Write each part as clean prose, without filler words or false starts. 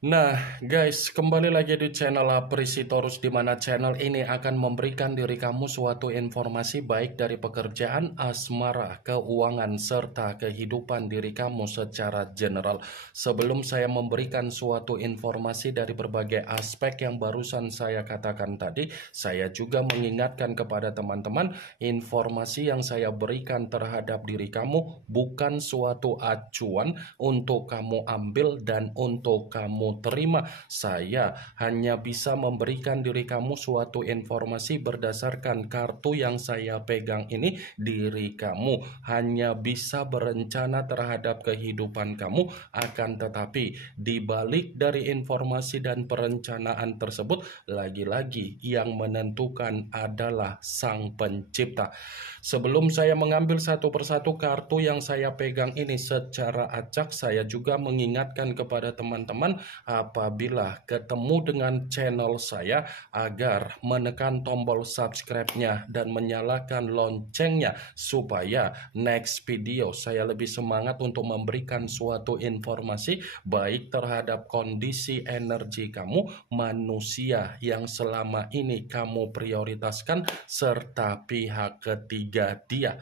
Nah, guys, kembali lagi di channel Aprisitorus, di mana channel ini akan memberikan diri kamu suatu informasi baik dari pekerjaan, asmara, keuangan, serta kehidupan diri kamu secara general. Sebelum saya memberikan suatu informasi dari berbagai aspek yang barusan saya katakan tadi, saya juga mengingatkan kepada teman-teman, informasi yang saya berikan terhadap diri kamu bukan suatu acuan untuk kamu ambil dan untuk kamu terima. Saya hanya bisa memberikan diri kamu suatu informasi berdasarkan kartu yang saya pegang ini. Diri kamu hanya bisa berencana terhadap kehidupan kamu, akan tetapi di balik dari informasi dan perencanaan tersebut, lagi-lagi yang menentukan adalah Sang Pencipta. Sebelum saya mengambil satu persatu kartu yang saya pegang ini secara acak, saya juga mengingatkan kepada teman-teman apabila ketemu dengan channel saya agar menekan tombol subscribe-nya dan menyalakan loncengnya supaya next video saya lebih semangat untuk memberikan suatu informasi baik terhadap kondisi energi kamu, manusia yang selama ini kamu prioritaskan, serta pihak ketiga dia.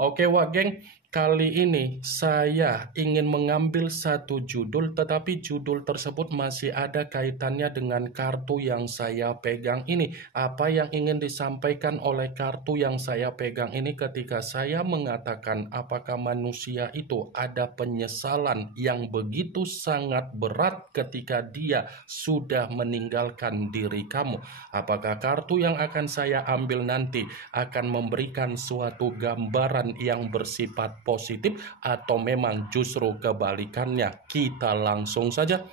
Oke wak geng, kali ini saya ingin mengambil satu judul, tetapi judul tersebut masih ada kaitannya dengan kartu yang saya pegang ini. Apa yang ingin disampaikan oleh kartu yang saya pegang ini ketika saya mengatakan apakah manusia itu ada penyesalan yang begitu sangat berat ketika dia sudah meninggalkan diri kamu. Apakah kartu yang akan saya ambil nanti akan memberikan suatu gambaran yang bersifat positif atau memang justru kebalikannya? Kita langsung saja.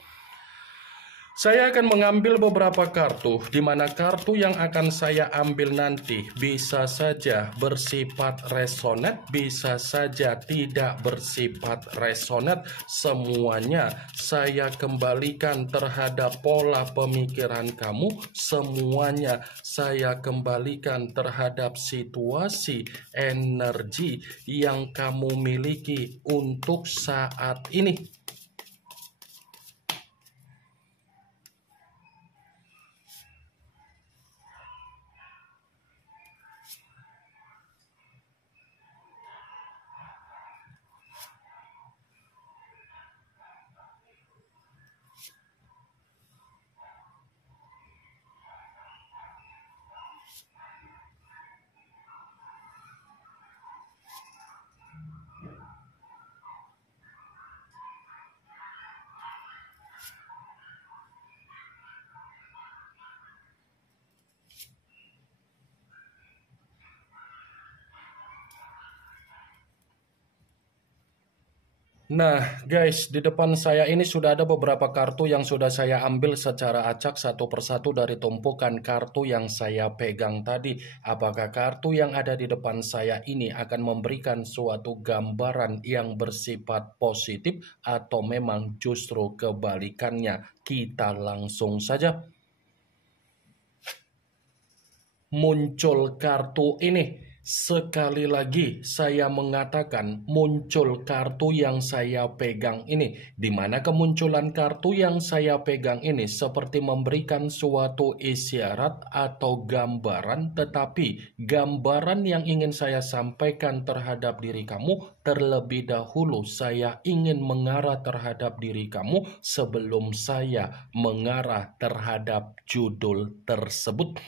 Saya akan mengambil beberapa kartu, di mana kartu yang akan saya ambil nanti bisa saja bersifat resonate, bisa saja tidak bersifat resonate. Semuanya saya kembalikan terhadap pola pemikiran kamu, semuanya saya kembalikan terhadap situasi energi yang kamu miliki untuk saat ini. Nah guys, di depan saya ini sudah ada beberapa kartu yang sudah saya ambil secara acak satu persatu dari tumpukan kartu yang saya pegang tadi. Apakah kartu yang ada di depan saya ini akan memberikan suatu gambaran yang bersifat positif atau memang justru kebalikannya? Kita langsung saja. Muncul kartu ini. Sekali lagi saya mengatakan muncul kartu yang saya pegang ini, di mana kemunculan kartu yang saya pegang ini seperti memberikan suatu isyarat atau gambaran, tetapi gambaran yang ingin saya sampaikan terhadap diri kamu, terlebih dahulu saya ingin mengarah terhadap diri kamu sebelum saya mengarah terhadap judul tersebut.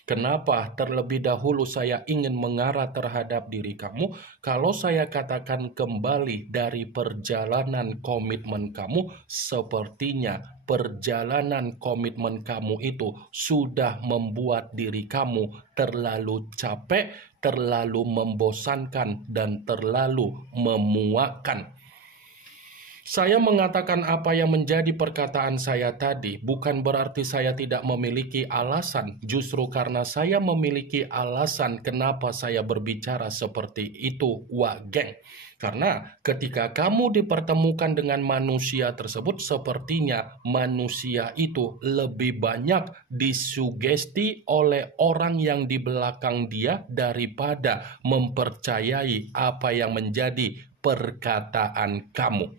Kenapa terlebih dahulu saya ingin mengarah terhadap diri kamu? Kalau saya katakan kembali dari perjalanan komitmen kamu, sepertinya perjalanan komitmen kamu itu sudah membuat diri kamu terlalu capek, terlalu membosankan, dan terlalu memuakkan. Saya mengatakan apa yang menjadi perkataan saya tadi bukan berarti saya tidak memiliki alasan. Justru karena saya memiliki alasan kenapa saya berbicara seperti itu, wak geng. Karena ketika kamu dipertemukan dengan manusia tersebut, sepertinya manusia itu lebih banyak disugesti oleh orang yang di belakang dia daripada mempercayai apa yang menjadi perkataan kamu.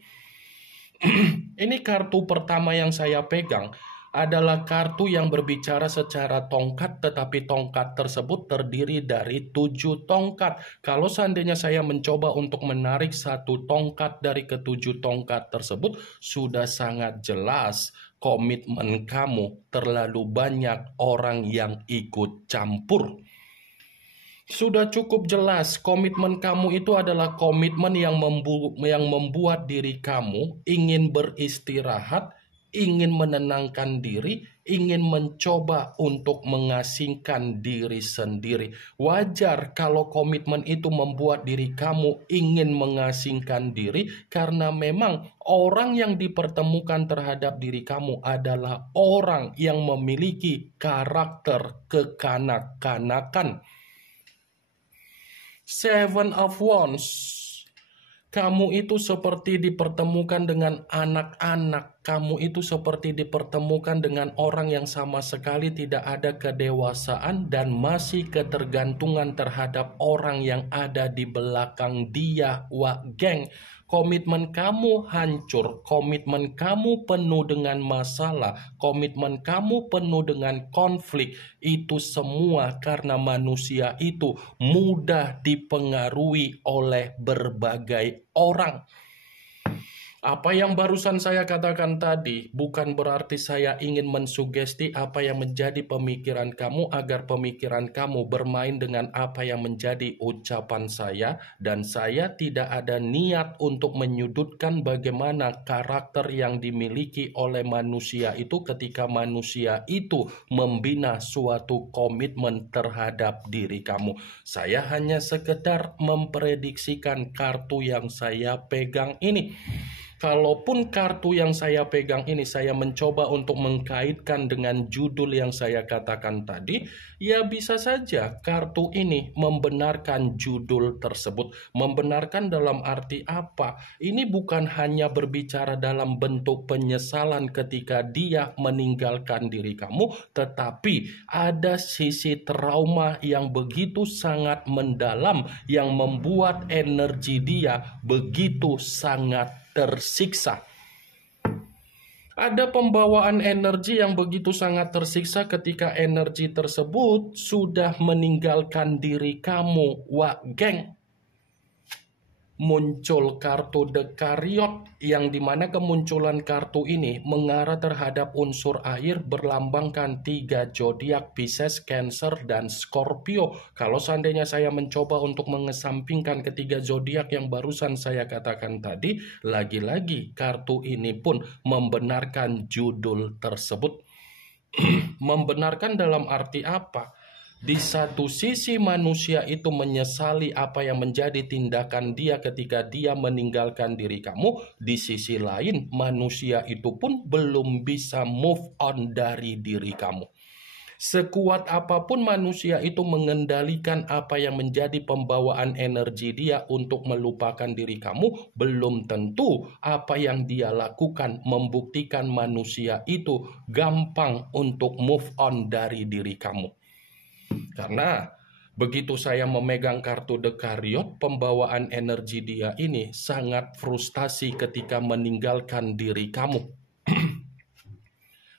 Ini kartu pertama yang saya pegang adalah kartu yang berbicara secara tongkat, tetapi tongkat tersebut terdiri dari 7 tongkat. Kalau seandainya saya mencoba untuk menarik satu tongkat dari ketujuh tongkat tersebut, sudah sangat jelas komitmen kamu terlalu banyak orang yang ikut campur. Sudah cukup jelas komitmen kamu itu adalah komitmen yang membuat diri kamu ingin beristirahat, ingin menenangkan diri, ingin mencoba untuk mengasingkan diri sendiri. Wajar kalau komitmen itu membuat diri kamu ingin mengasingkan diri, karena memang orang yang dipertemukan terhadap diri kamu adalah orang yang memiliki karakter kekanak-kanakan. Seven of Wands. Kamu itu seperti dipertemukan dengan anak-anak. Kamu itu seperti dipertemukan dengan orang yang sama sekali tidak ada kedewasaan dan masih ketergantungan terhadap orang yang ada di belakang dia. Wah, geng. Komitmen kamu hancur, komitmen kamu penuh dengan masalah, komitmen kamu penuh dengan konflik. Itu semua karena manusia itu mudah dipengaruhi oleh berbagai orang. Apa yang barusan saya katakan tadi bukan berarti saya ingin mensugesti apa yang menjadi pemikiran kamu agar pemikiran kamu bermain dengan apa yang menjadi ucapan saya, dan saya tidak ada niat untuk menyudutkan bagaimana karakter yang dimiliki oleh manusia itu ketika manusia itu membina suatu komitmen terhadap diri kamu. Saya hanya sekedar memprediksikan kartu yang saya pegang ini. Kalaupun kartu yang saya pegang ini saya mencoba untuk mengkaitkan dengan judul yang saya katakan tadi, ya bisa saja kartu ini membenarkan judul tersebut. Membenarkan dalam arti apa? Ini bukan hanya berbicara dalam bentuk penyesalan ketika dia meninggalkan diri kamu, tetapi ada sisi trauma yang begitu sangat mendalam yang membuat energi dia begitu sangat tersiksa. Ada pembawaan energi yang begitu sangat tersiksa ketika energi tersebut sudah meninggalkan diri kamu. Wah, geng. Muncul kartu The Chariot, yang dimana kemunculan kartu ini mengarah terhadap unsur air, berlambangkan 3 zodiak Pisces, Cancer, dan Scorpio. Kalau seandainya saya mencoba untuk mengesampingkan ketiga zodiak yang barusan saya katakan tadi, lagi-lagi kartu ini pun membenarkan judul tersebut. Membenarkan dalam arti apa? Di satu sisi manusia itu menyesali apa yang menjadi tindakan dia ketika dia meninggalkan diri kamu. Di sisi lain manusia itu pun belum bisa move on dari diri kamu. Sekuat apapun manusia itu mengendalikan apa yang menjadi pembawaan energi dia untuk melupakan diri kamu, belum tentu apa yang dia lakukan membuktikan manusia itu gampang untuk move on dari diri kamu. Karena begitu saya memegang kartu The Chariot, pembawaan energi dia ini sangat frustasi ketika meninggalkan diri kamu.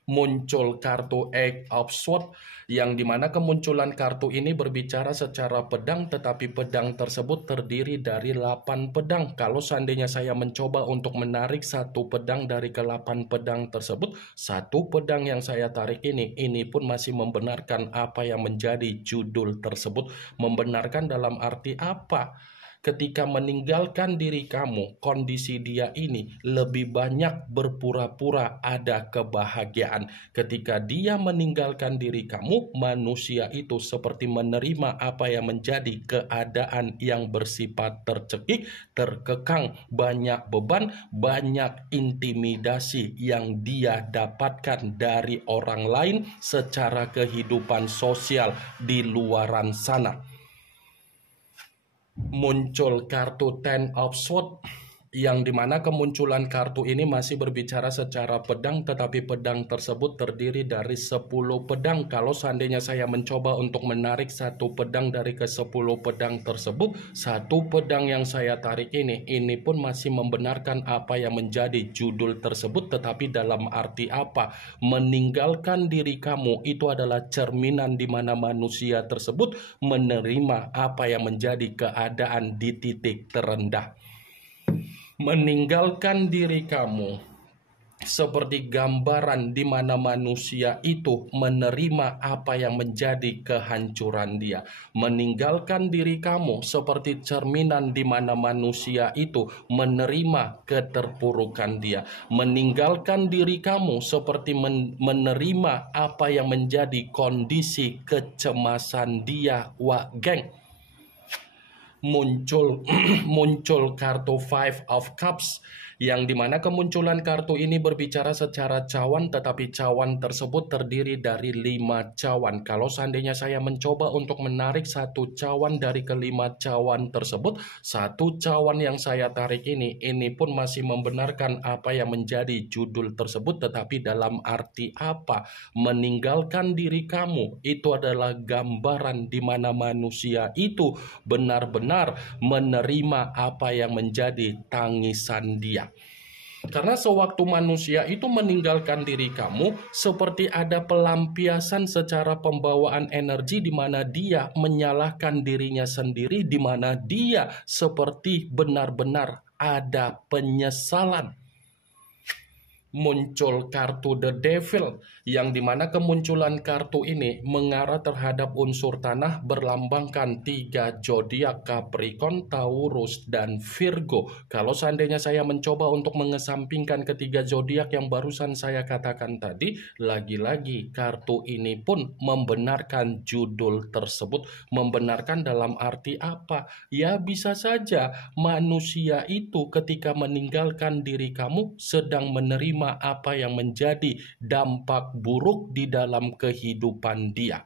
Muncul kartu Eight of Swords, yang dimana kemunculan kartu ini berbicara secara pedang, tetapi pedang tersebut terdiri dari 8 pedang. Kalau seandainya saya mencoba untuk menarik satu pedang dari ke-8 pedang tersebut, satu pedang yang saya tarik ini pun masih membenarkan apa yang menjadi judul tersebut. Membenarkan dalam arti apa? Ketika meninggalkan diri kamu, kondisi dia ini lebih banyak berpura-pura ada kebahagiaan. Ketika dia meninggalkan diri kamu, manusia itu seperti menerima apa yang menjadi keadaan yang bersifat tercekik, terkekang, banyak beban, banyak intimidasi yang dia dapatkan dari orang lain secara kehidupan sosial di luaran sana. Muncul kartu Ten of Swords, yang dimana kemunculan kartu ini masih berbicara secara pedang, tetapi pedang tersebut terdiri dari 10 pedang. Kalau seandainya saya mencoba untuk menarik satu pedang dari ke-10 pedang tersebut, satu pedang yang saya tarik ini pun masih membenarkan apa yang menjadi judul tersebut, tetapi dalam arti apa? Meninggalkan diri kamu itu adalah cerminan di mana manusia tersebut menerima apa yang menjadi keadaan di titik terendah. Meninggalkan diri kamu seperti gambaran di mana manusia itu menerima apa yang menjadi kehancuran dia. Meninggalkan diri kamu seperti cerminan di mana manusia itu menerima keterpurukan dia. Meninggalkan diri kamu seperti menerima apa yang menjadi kondisi kecemasan dia. Wah, geng. Muncul kartu Five of Cups, yang dimana kemunculan kartu ini berbicara secara cawan, tetapi cawan tersebut terdiri dari 5 cawan. Kalau seandainya saya mencoba untuk menarik satu cawan dari kelima cawan tersebut, satu cawan yang saya tarik ini pun masih membenarkan apa yang menjadi judul tersebut, tetapi dalam arti apa? Meninggalkan diri kamu itu adalah gambaran di mana manusia itu benar-benar menerima apa yang menjadi tangisan dia. Karena sewaktu manusia itu meninggalkan diri kamu, seperti ada pelampiasan secara pembawaan energi di mana dia menyalahkan dirinya sendiri, di mana dia seperti benar-benar ada penyesalan. Muncul kartu The Devil, yang dimana kemunculan kartu ini mengarah terhadap unsur tanah, berlambangkan 3 zodiak Capricorn, Taurus, dan Virgo. Kalau seandainya saya mencoba untuk mengesampingkan ketiga zodiak yang barusan saya katakan tadi, lagi-lagi kartu ini pun membenarkan judul tersebut. Membenarkan dalam arti apa? Ya, bisa saja manusia itu ketika meninggalkan diri kamu sedang menerima apa yang menjadi dampak buruk di dalam kehidupan dia.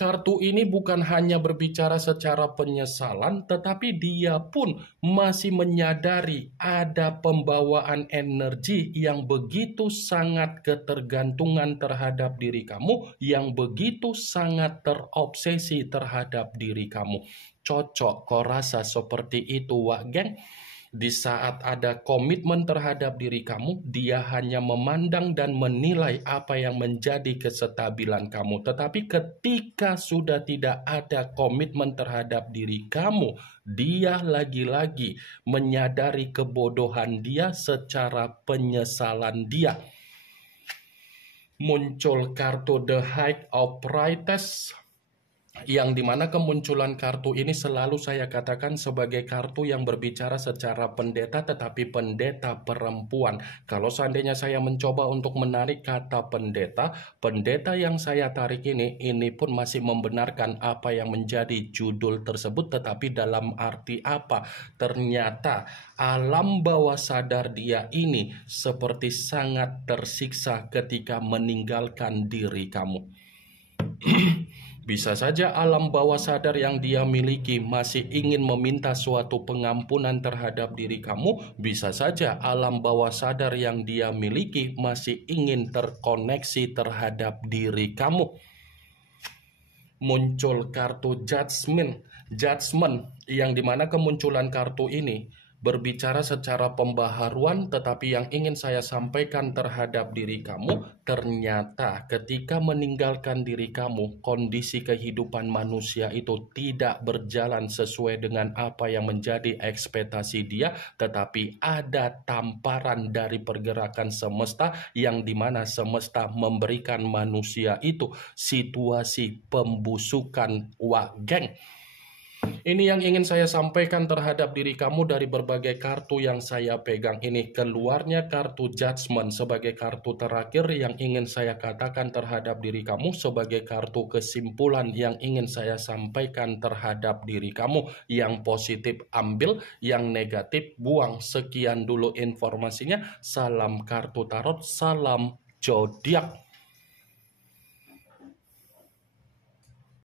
Kartu ini bukan hanya berbicara secara penyesalan, tetapi dia pun masih menyadari ada pembawaan energi yang begitu sangat ketergantungan terhadap diri kamu, yang begitu sangat terobsesi terhadap diri kamu. Cocok kok rasa seperti itu, Wak Geng? Di saat ada komitmen terhadap diri kamu, dia hanya memandang dan menilai apa yang menjadi kestabilan kamu. Tetapi ketika sudah tidak ada komitmen terhadap diri kamu, dia lagi-lagi menyadari kebodohan dia secara penyesalan dia. Muncul kartu The High of Priestess, yang dimana kemunculan kartu ini selalu saya katakan sebagai kartu yang berbicara secara pendeta, tetapi pendeta perempuan. Kalau seandainya saya mencoba untuk menarik kata pendeta yang saya tarik ini pun masih membenarkan apa yang menjadi judul tersebut, tetapi dalam arti apa? Ternyata alam bawah sadar dia ini seperti sangat tersiksa ketika meninggalkan diri kamu. Bisa saja alam bawah sadar yang dia miliki masih ingin meminta suatu pengampunan terhadap diri kamu. Bisa saja alam bawah sadar yang dia miliki masih ingin terkoneksi terhadap diri kamu. Muncul kartu Judgment, yang dimana kemunculan kartu ini berbicara secara pembaharuan, tetapi yang ingin saya sampaikan terhadap diri kamu, ternyata ketika meninggalkan diri kamu, kondisi kehidupan manusia itu tidak berjalan sesuai dengan apa yang menjadi ekspektasi dia, tetapi ada tamparan dari pergerakan semesta, yang dimana semesta memberikan manusia itu situasi pembusukan. Wah, geng. Ini yang ingin saya sampaikan terhadap diri kamu dari berbagai kartu yang saya pegang ini. Keluarnya kartu Judgment sebagai kartu terakhir yang ingin saya katakan terhadap diri kamu, sebagai kartu kesimpulan yang ingin saya sampaikan terhadap diri kamu. Yang positif ambil, yang negatif buang. Sekian dulu informasinya. Salam kartu tarot, salam zodiak.